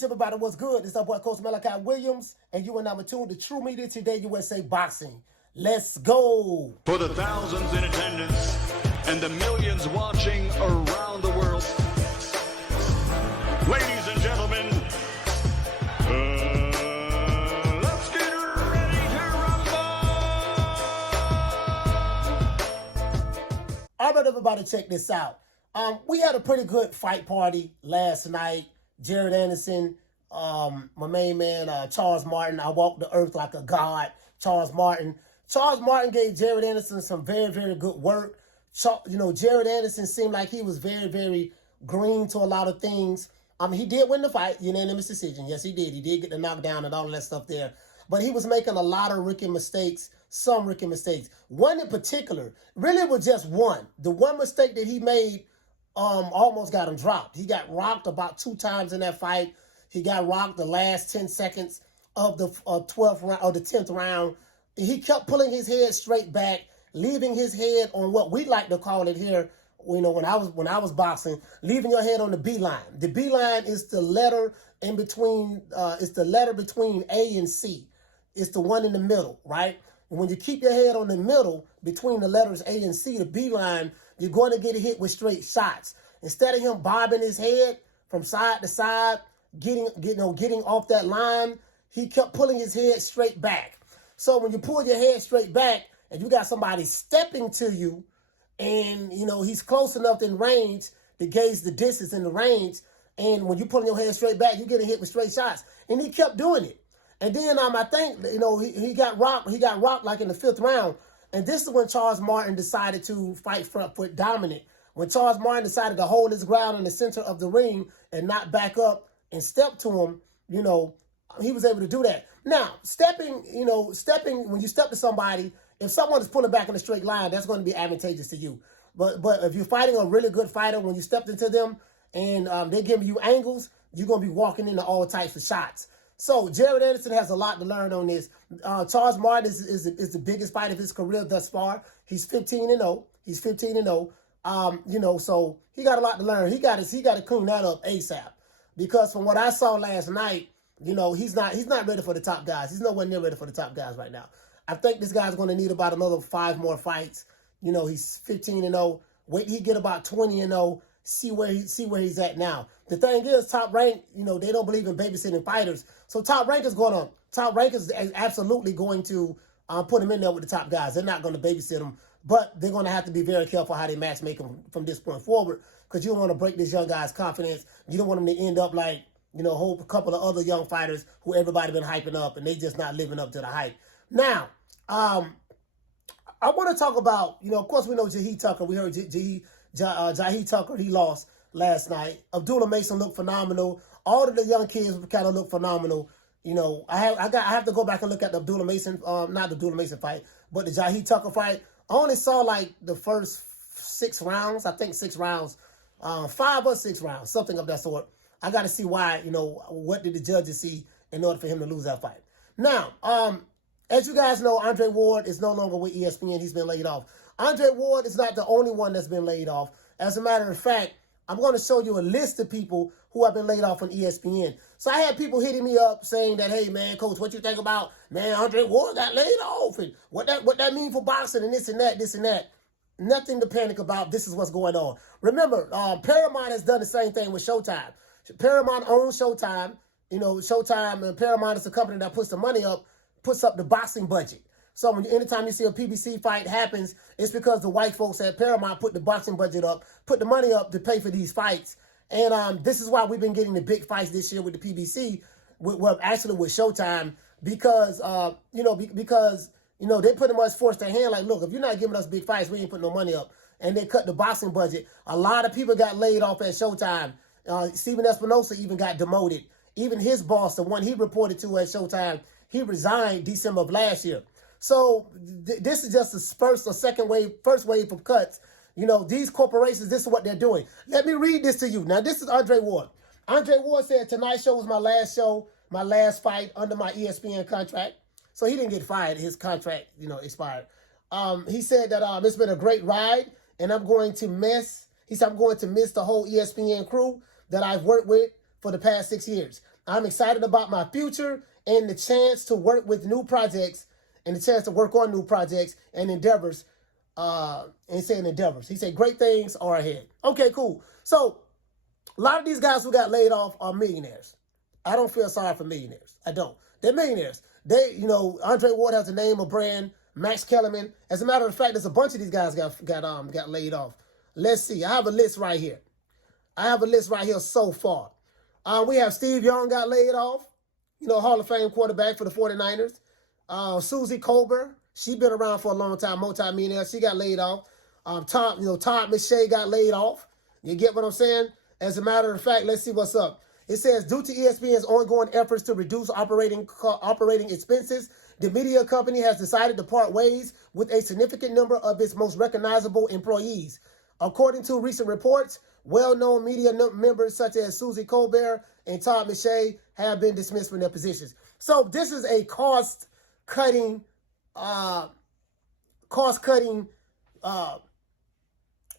Peace, everybody. What's good? It's our boy, Coach Malachi Williams, and you are now tuned to True Media Today USA Boxing. Let's go. For the thousands in attendance and the millions watching around the world, ladies and gentlemen, let's get ready to rumble. All right, everybody, check this out. We had a pretty good fight party last night. Jared Anderson, my main man, Charles Martin. I walked the earth like a god. Charles Martin gave Jared Anderson some very, very good work. Jared Anderson seemed like he was very, very green to a lot of things. He did win the fight, unanimous decision. Yes, he did. He did get the knockdown and all of that stuff there. But he was making a lot of rookie mistakes, some rookie mistakes. One in particular, really was just one. The one mistake that he made almost got him dropped. He got rocked about 2 times in that fight. He got rocked the last 10 seconds of the 12th round or the 10th round. He kept pulling his head straight back, leaving his head on what we like to call it here. When I was boxing, leaving your head on the B line. The B line is the letter in between. It's the letter between A and C. It's the one in the middle, right? And when you keep your head on the middle between the letters A and C, the B line, you're going to get hit with straight shots. Instead of him bobbing his head from side to side, getting off that line, he kept pulling his head straight back. So when you pull your head straight back and you got somebody stepping to you, and he's close enough in range to gauge the distance in the range, and when you pulling your head straight back, you're getting hit with straight shots. And he kept doing it. And then I think he got rocked. He got rocked like in the 5th round. And this is when Charles Martin decided to fight front foot dominant. When Charles Martin decided to hold his ground in the center of the ring and not back up and step to him, he was able to do that. Now, stepping, when you step to somebody, if someone is pulling back in a straight line, that's going to be advantageous to you. But if you're fighting a really good fighter, when you stepped into them and they're giving you angles, you're going to be walking into all types of shots. So Jared Anderson has a lot to learn on this. Charles Martin is the biggest fight of his career thus far. He's 15-0. He's 15-0. So he got a lot to learn. He got to clean that up ASAP. Because from what I saw last night, he's not ready for the top guys. He's nowhere near ready for the top guys right now. I think this guy's going to need about another 5 more fights. He's 15-0. Wait till he get about 20-0. See where he's at now. The thing is, Top Rank, they don't believe in babysitting fighters. So Top Rank is absolutely going to put him in there with the top guys. They're not going to babysit him, but they're going to have to be very careful how they match make him from this point forward, because you don't want to break this young guy's confidence. You don't want him to end up like, a whole couple of other young fighters who everybody been hyping up and they just not living up to the hype. Now, I want to talk about, of course we know Jahi Tucker. We heard Jahi Tucker, he lost last night. Abdullah Mason looked phenomenal. All of the young kids kind of look phenomenal. I have to go back and look at the Abdullah Mason, not the Abdullah Mason fight, but the Jahi Tucker fight. I only saw like the first 6 rounds. I think 6 rounds, 5 or 6 rounds, something of that sort. I got to see why, what did the judges see in order for him to lose that fight. Now, as you guys know, Andre Ward is no longer with ESPN. He's been laid off. Andre Ward is not the only one that's been laid off. As a matter of fact, I'm going to show you a list of people who have been laid off on ESPN. So I had people hitting me up saying that, hey, man, Coach, what you think about, man, Andre Ward got laid off, and what that mean for boxing, and this and that. Nothing to panic about. This is what's going on. Remember, Paramount has done the same thing with Showtime. Paramount owns Showtime. Showtime and Paramount is the company that puts up the boxing budget. So anytime you see a PBC fight happens, it's because the white folks at Paramount put the boxing budget up, put the money up to pay for these fights. And this is why we've been getting the big fights this year with the PBC, with Showtime, because they pretty much forced their hand, like, look, if you're not giving us big fights, we ain't putting no money up. And they cut the boxing budget. A lot of people got laid off at Showtime. Steven Espinosa even got demoted. Even his boss, the one he reported to at Showtime, he resigned December of last year. So this is just the first wave of cuts. These corporations, this is what they're doing. Let me read this to you. Now, this is Andre Ward. Andre Ward said, tonight's show was my last fight under my ESPN contract. So he didn't get fired. His contract, expired. He said that it's been a great ride, and I'm going to miss the whole ESPN crew that I've worked with for the past 6 years. I'm excited about my future and the chance to work with new projects and the chance to work on new projects and endeavors. And saying endeavors. He said, great things are ahead. Okay, cool. So a lot of these guys who got laid off are millionaires. I don't feel sorry for millionaires. I don't. They're millionaires. Andre Ward has a name, a brand. Max Kellerman. As a matter of fact, there's a bunch of these guys got laid off. Let's see. I have a list right here. So far. We have Steve Young got laid off. Hall of Fame quarterback for the 49ers. Susie Colbert. She been around for a long time, multi-millionaire. She got laid off. Todd McShay got laid off. You get what I'm saying? As a matter of fact, let's see what's up. It says, due to ESPN's ongoing efforts to reduce operating expenses, the media company has decided to part ways with a significant number of its most recognizable employees. According to recent reports, well-known media members such as Susie Colbert and Todd McShay have been dismissed from their positions. So this is a cost-cutting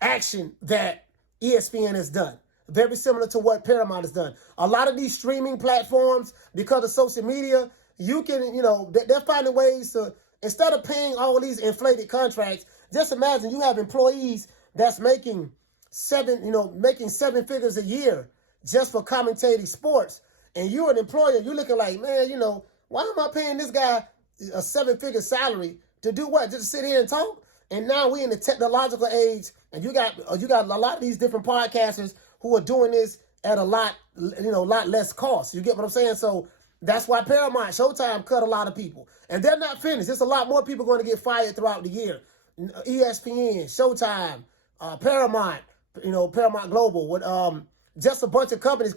action that ESPN has done. Very similar to what Paramount has done. A lot of these streaming platforms, because of social media, they're finding ways to, instead of paying all these inflated contracts, just imagine you have employees that's making seven figures a year just for commentating sports. And you're an employer, you're looking like, man, why am I paying this guy a 7-figure salary to do what? Just to sit here and talk? And now we're in the technological age, and you got a lot of these different podcasters who are doing this at a lot less cost. You get what I'm saying? So that's why Paramount, Showtime cut a lot of people. And they're not finished. There's a lot more people going to get fired throughout the year. ESPN, Showtime, Paramount, Paramount Global, with just a bunch of companies,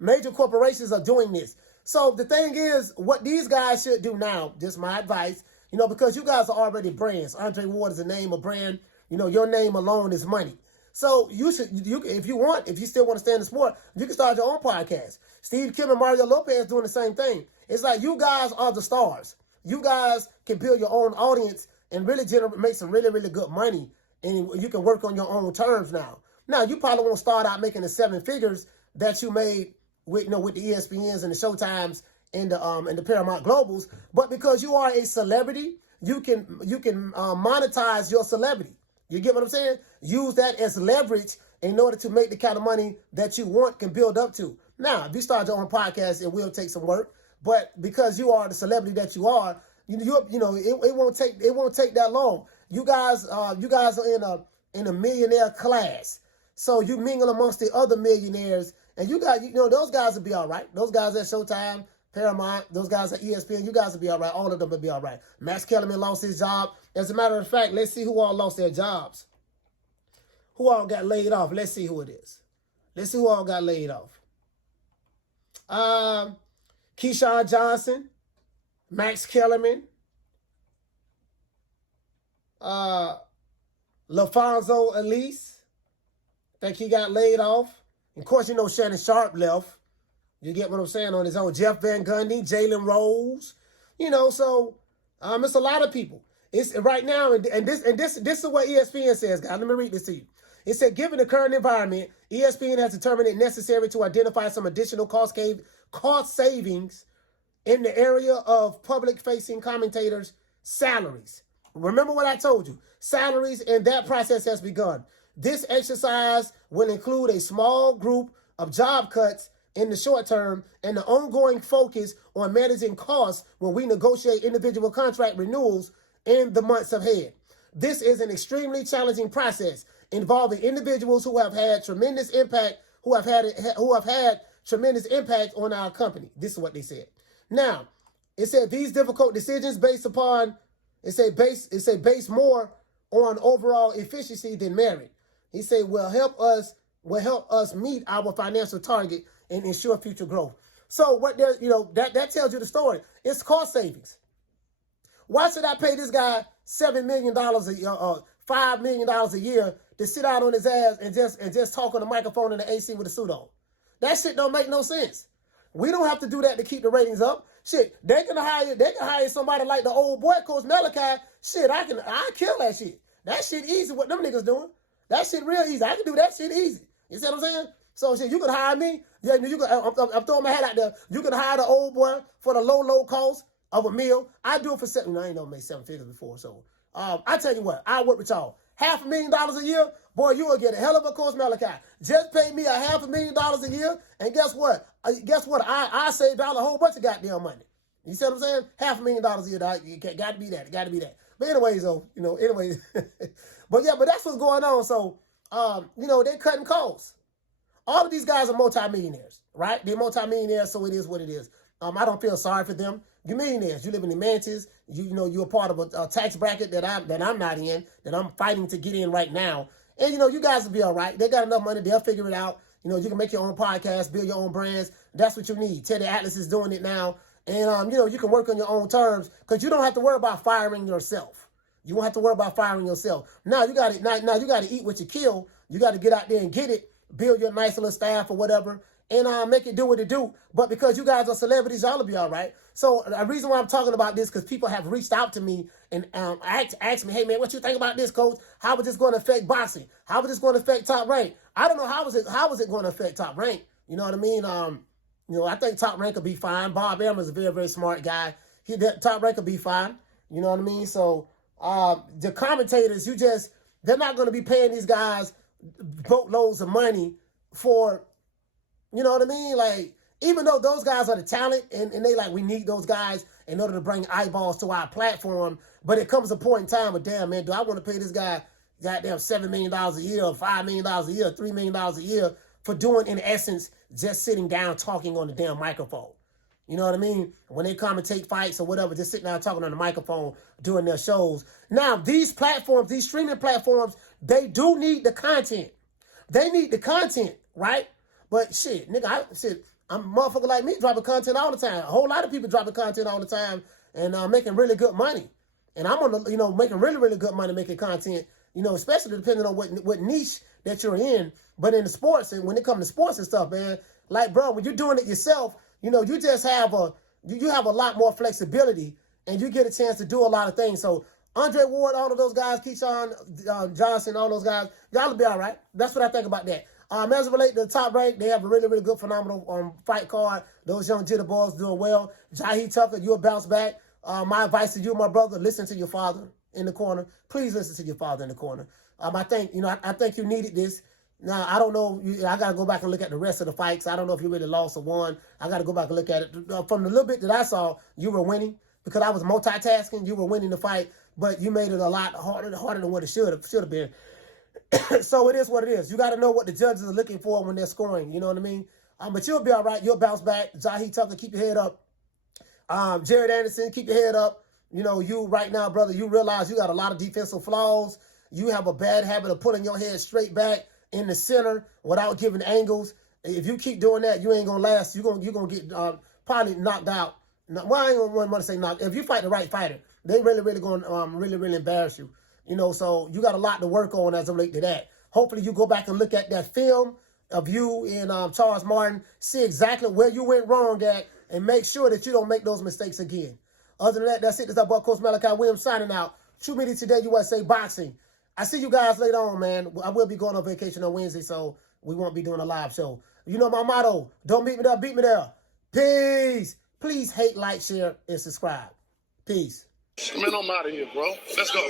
major corporations are doing this. So the thing is, what these guys should do now, just my advice, because you guys are already brands. Andre Ward is a name, a brand. Your name alone is money. So you if you still want to stay in the sport, you can start your own podcast. Steve Kim and Mario Lopez doing the same thing. It's like you guys are the stars. You guys can build your own audience and really make some really, really good money. And you can work on your own terms now. Now, you probably won't start out making the 7 figures that you made with the ESPNs and the Showtimes and the Paramount Globals, but because you are a celebrity, you can monetize your celebrity. You get what I'm saying? Use that as leverage in order to make the kind of money that you can build up to. Now, if you start your own podcast, it will take some work, but because you are the celebrity that you are, it won't take that long. You guys are in a millionaire class, so you mingle amongst the other millionaires, and those guys will be all right. Those guys at Showtime, Paramount, those guys at ESPN, you guys will be all right. All of them will be all right. Max Kellerman lost his job. As a matter of fact, let's see who all lost their jobs. Who all got laid off? Let's see who it is. Let's see who all got laid off. Keyshawn Johnson, Max Kellerman, LaFonso Elise. I think he got laid off. Of course, Shannon Sharp left. You get what I'm saying, on his own. Jeff Van Gundy, Jalen Rose. So it's a lot of people. It's right now, and this is what ESPN says, guys. Let me read this to you. It said, given the current environment, ESPN has determined it necessary to identify some additional cost savings in the area of public-facing commentators' salaries. Remember what I told you. Salaries, and that process has begun. This exercise will include a small group of job cuts in the short term and the ongoing focus on managing costs when we negotiate individual contract renewals in the months ahead. This is an extremely challenging process involving individuals who have had tremendous impact, who have had tremendous impact on our company. This is what they said. Now, it said these difficult decisions based more on overall efficiency than merit. He said will help us meet our financial target and ensure future growth. So what that tells you the story. It's cost savings. Why should I pay this guy $7 million a year, $5 million a year to sit out on his ass and just talk on the microphone in the AC with a suit on? That shit don't make no sense. We don't have to do that to keep the ratings up. Shit, they can hire somebody like the old boy Coach Malachi. Shit, I kill that shit. That shit easy. What them niggas doing? That shit real easy. I can do that shit easy. You see what I'm saying? So shit, you could hire me. Yeah, you could. I'm throwing my hat out there. You could hire the old boy for the low cost of a meal. I do it for seven. I ain't never made seven figures before. So I tell you what, I work with y'all. $500,000 a year, boy, you will get a hell of a Coach Malachi. Just pay me $500,000 a year, and guess what? I saved out a whole bunch of goddamn money. You see what I'm saying? $500,000 a year. It got to be that. It got to be that. But anyways, though, anyways. but that's what's going on. So, they're cutting costs. All of these guys are multimillionaires, right? They're multimillionaires, so it is what it is. I don't feel sorry for them. You're millionaires. You live in the mansions. You're a part of a tax bracket that I'm not in, that I'm fighting to get in right now. And, you guys will be all right. They got enough money. They'll figure it out. You can make your own podcast, build your own brands. That's what you need. Teddy Atlas is doing it now. And, you can work on your own terms because you don't have to worry about firing yourself. You won't have to worry about firing yourself. Now you got to eat what you kill. You got to get out there and get it, build your nice little staff or whatever, and make it do what it do. But because you guys are celebrities, y'all will be all right. So the reason why I'm talking about this, because people have reached out to me and asked me, hey, man, what you think about this, Coach? How is this going to affect boxing? How is this going to affect Top Rank? I don't know how is it going to affect Top Rank. You know what I mean? I think Top Rank will be fine. Bob Emmer's a very, very smart guy. Top Rank will be fine. You know what I mean? So the commentators, they're not going to be paying these guys boatloads of money for, you know what I mean? Like, even though those guys are the talent and they we need those guys in order to bring eyeballs to our platform, but it comes a point in time where, damn, man, do I want to pay this guy goddamn $7 million a year or $5 million a year, $3 million a year for doing, in essence, just sitting down talking on the damn microphone? You know what I mean? When they commentate fights or whatever, just sitting down talking on the microphone, doing their shows. Now, these platforms, these streaming platforms, they do need the content. They need the content, right? But shit, nigga, I'm a motherfucker like me dropping content all the time. A whole lot of people dropping content all the time and making really good money. And I'm on the, making really, really good money making content, especially depending on what niche that you're in. But in the sports, and when it comes to sports and stuff, man, like, bro, when you're doing it yourself, you just have you have a lot more flexibility and you get a chance to do a lot of things. So Andre Ward, all of those guys, Keyshawn Johnson, all those guys, y'all will be all right. That's what I think about that. As it relates to the Top Rank, they have a really, really good, phenomenal fight card. Those young jitterballs doing well. Jahi Tucker, you'll bounce back. My advice to you, my brother, listen to your father in the corner. Please listen to your father in the corner. I think you needed this. Now, I don't know. I got to go back and look at the rest of the fights. I don't know if you really lost or won. I got to go back and look at it. From the little bit that I saw, you were winning because I was multitasking. You were winning the fight, but you made it a lot harder than what it should have been. So it is what it is. You got to know what the judges are looking for when they're scoring. You know what I mean? But you'll be all right. You'll bounce back. Jahi Tucker, keep your head up. Jared Anderson, keep your head up. You right now, brother, you realize you got a lot of defensive flaws. You have a bad habit of pulling your head straight back in the center without giving angles. If you keep doing that, you ain't going to last. You're gonna get probably knocked out. Well, I ain't going to say knocked. If you fight the right fighter, they really, really going to really embarrass you. So you got a lot to work on as it relates to that. Hopefully you go back and look at that film of you and Charles Martin, see exactly where you went wrong at, and make sure that you don't make those mistakes again. Other than that, that's it. This is our boy, Coach Malachi Williams, signing out. True Media Today, USA Boxing. I see you guys later on, man. I will be going on vacation on Wednesday, so we won't be doing a live show. You know my motto, don't beat me there, beat me there. Peace. Please hate, like, share, and subscribe. Peace. Man, I'm out of here, bro. Let's go.